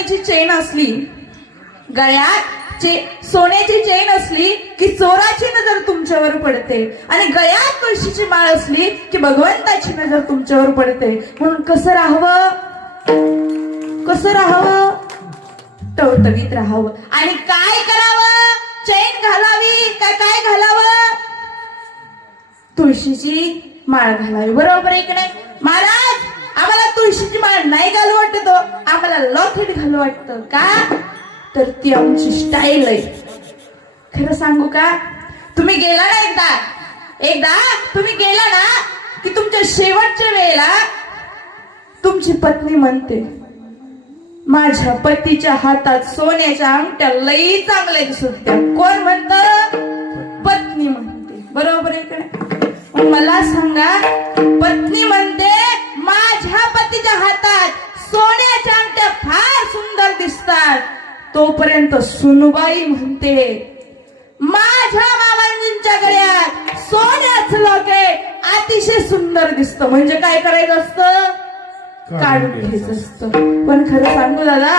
सोन्याची चेन असली, गळ्यात सोन्याची चेन असली की चोराची नजर तुमच्यावर पडते, आणि गळ्यात तुळशीची माळ असली की भगवंताची नजर तुमच्यावर पडते. म्हणून कसं राहावं, कसं राहावं, टवटवीत राहावं. आणि काय करावं, चेन घालावी का काय घालावं, तुळशीची माळ घालावी. बरोबर आहे की नाही? महाराज, आम्हाला तुळशीची माळ नाही घालू वाटत, आम्हाला लॉकेट घालू वाटतं. का तर ती आमची स्टाईल आहे. खरं सांगू का, तुम्ही गेला ना एकदा तुम्ही गेला ना की तुमच्या शेवटच्या वेळेला तुमची पत्नी म्हणते, माझ्या पतीच्या हातात सोन्याच्या अंगठ्या लई चांगल्या दिसत होत्या. कोण म्हणतं? पत्नी म्हणते. बरोबर आहे का? मला सांगा, पत्नी म्हणते माझ्या पतीच्या हातात सोन्याच्या अंगठ्या फार सुंदर दिसतात, तोपर्यंत सुनुबाई म्हणते माझ्या मामांजींच्या गळ्यात सोन्याचं लॉकेट अतिशय सुंदर दिसतं. म्हणजे काय करायचं असतं? काढून घ्यायचं असतं. पण खरं सांगू दादा,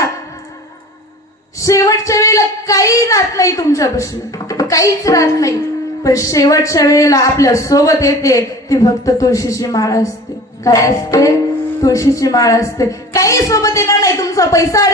शेवटच्या वेळेला काही राहत नाही तुमच्यापाशी, काहीच राहत नाही. पण शेवटच्या वेळेला आपल्या सोबत येते ती फक्त तुळशीची माळ असते. काय असते? तुळशीची माळ असते. काही सोबत येणार नाही. तुमचा पैसा